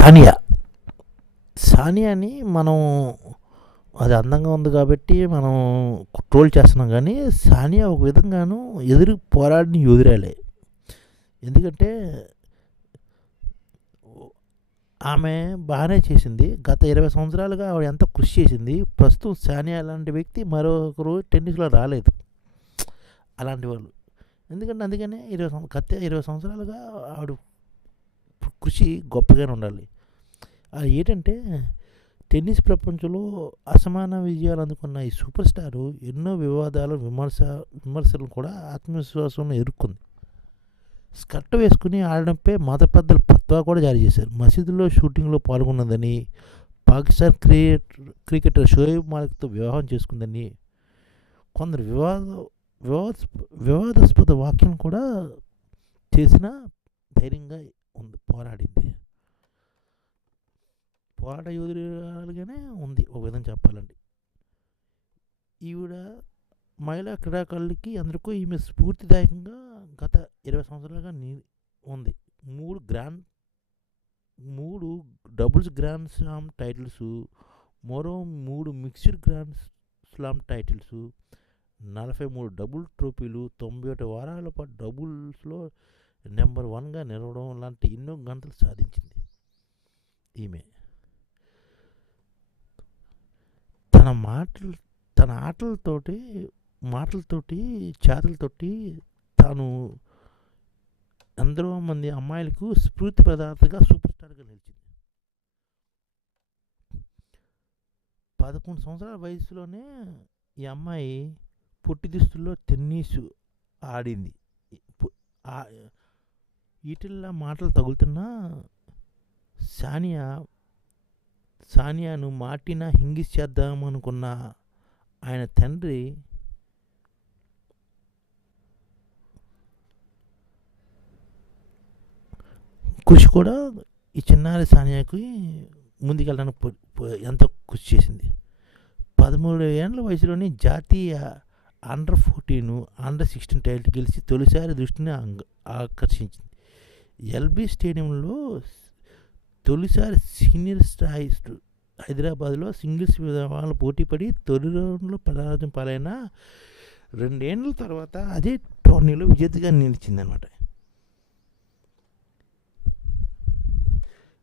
సానియా. సానియాని మనం అది అందంగా ఉంది కాబట్టి మనం ట్రోల్ చేస్తున్నాం కానీ సానియా ఒక విధంగాను ఎదురు పోరాడిని ఎదురాలే ఎందుకంటే ఆమె బాగానే చేసింది. గత ఇరవై సంవత్సరాలుగా ఆవిడ ఎంత కృషి చేసింది. ప్రస్తుతం సానియా లాంటి వ్యక్తి మరొకరు టెన్నిస్లో రాలేదు. అలాంటి వాళ్ళు. ఎందుకంటే అందుకనే ఇరవై గత ఇరవై సంవత్సరాలుగా ఆవిడ కృషి గొప్పగానే ఉండాలి. అది ఏంటంటే టెన్నిస్ ప్రపంచంలో అసమాన విజయాలు అందుకున్న ఈ సూపర్ స్టారు ఎన్నో వివాదాలు విమర్శ విమర్శలు కూడా ఆత్మవిశ్వాసంలో ఎదుర్కొంది స్కర్ట్ వేసుకుని ఆడడంపై మత పెద్దలు పత్వా కూడా జారీ చేశారు. మసీదులో షూటింగ్లో పాల్గొన్నదని పాకిస్తాన్ క్రికెట్ క్రికెటర్ షోయబ్ మాలిక్తో వివాహం చేసుకుందని కొందరు వివాద వివాద వివాదాస్పద వాక్యం కూడా చేసిన ధైర్యంగా ఉంది. పోరాడింది. పోరాట యోధురాలుగానే ఉంది ఒక విధంగా చెప్పాలండి ఈవిడ మహిళా క్రీడాకారులకి అందరికీ ఈమె స్ఫూర్తిదాయకంగా గత ఇరవై సంవత్సరాలుగా నీ ఉంది. మూడు గ్రాండ్ మూడు డబుల్స్ గ్రాండ్ స్లామ్ టైటిల్స్ మరో మూడు మిక్స్డ్ గ్రాండ్ స్లామ్ టైటిల్స్ నలభై మూడు డబుల్ ట్రోఫీలు తొంభై ఒకటి వారాల పాటు డబుల్స్లో నెంబర్ వన్గా నిలవడం లాంటి ఎన్నో గంటలు సాధించింది. ఈమె. తన మాటలు తన ఆటలతోటి మాటలతోటి చేతలతోటి తాను ఎందరో మంది అమ్మాయిలకు స్ఫూర్తి పదార్థగా సూపర్ స్టార్గా నిలిచింది. పదకొండు సంవత్సరాల వయసులోనే ఈ అమ్మాయి పొట్టి దుస్తుల్లో టెన్నిస్ ఆడింది. పు- వీటిల్లో మాటలు తగులుతున్నా సానియా సానియాను మాటిన హింగిస్ చేద్దామనుకున్న ఆయన తండ్రి కృషి కూడా ఈ చిన్నారి సానియాకి ముందుకెళ్ళడానికి ఎంతో కృషి చేసింది. పదమూడు ఏళ్ళ వయసులోని జాతీయ under fourteen under sixteen title గెలిచి తొలిసారి దృష్టిని ఆకర్షించింది. ఎల్బీ స్టేడియంలో తొలిసారి సీనియర్ స్థాయి హైదరాబాద్లో సింగిల్స్ వాళ్ళు పోటీపడి తొలి రౌండ్లో పరాజయం పాలైన రెండేళ్ళ తర్వాత అదే టోర్నీలో విజేతగా నిలిచిందనమాట.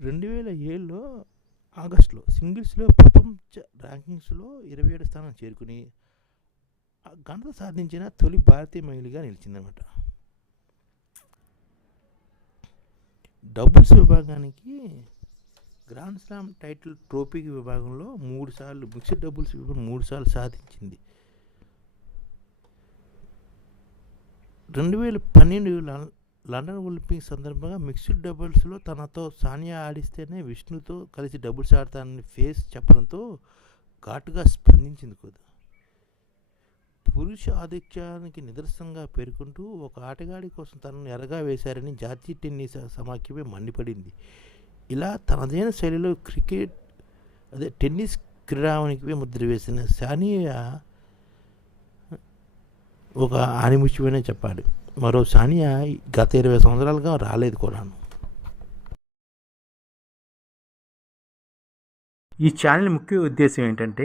రెండు వేల ఏడులో ఆగస్టులో సింగిల్స్లో ప్రపంచ ర్యాంకింగ్స్లో ఇరవై ఏడు స్థానం చేరుకుని ఘనత సాధించిన తొలి భారతీయ మహిళగా నిలిచిందనమాట. డబుల్స్ విభాగానికి గ్రాండ్ స్లామ్ టైటిల్ ట్రోఫీ విభాగంలో మూడు సార్లు మిక్స్డ్ డబుల్స్ విభాగం మూడు సార్లు సాధించింది. రెండు వేల పన్నెండు లండన్ ఒలింపిక్స్ సందర్భంగా మిక్స్డ్ డబుల్స్లో తనతో సానియా ఆడిస్తేనే విష్ణుతో కలిసి డబుల్స్ ఆడతానని ఫేస్ చెప్పడంతో ఘాటుగా స్పందించింది కూడా. పురుష ఆధిక్యానికి నిదర్శనంగా పేర్కొంటూ ఒక ఆటగాడి కోసం తనను ఎరగా వేశారని జాతీయ టెన్నిస్ సమాఖ్యమే మండిపడింది. ఇలా తనదైన శైలిలో క్రికెట్ అదే టెన్నిస్ క్రీడానికి ముద్ర వేసిన సానియా ఒక ఆనిముత్యమనే చెప్పాలి. మరో సానియా గత ఇరవై సంవత్సరాలుగా రాలేదు కూడాను ఈ ఛానల్ ముఖ్య ఉద్దేశం ఏంటంటే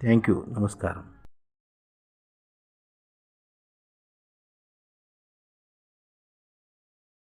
ಥ್ಯಾಂಕ್ ಯು ನಮಸ್ಕಾರ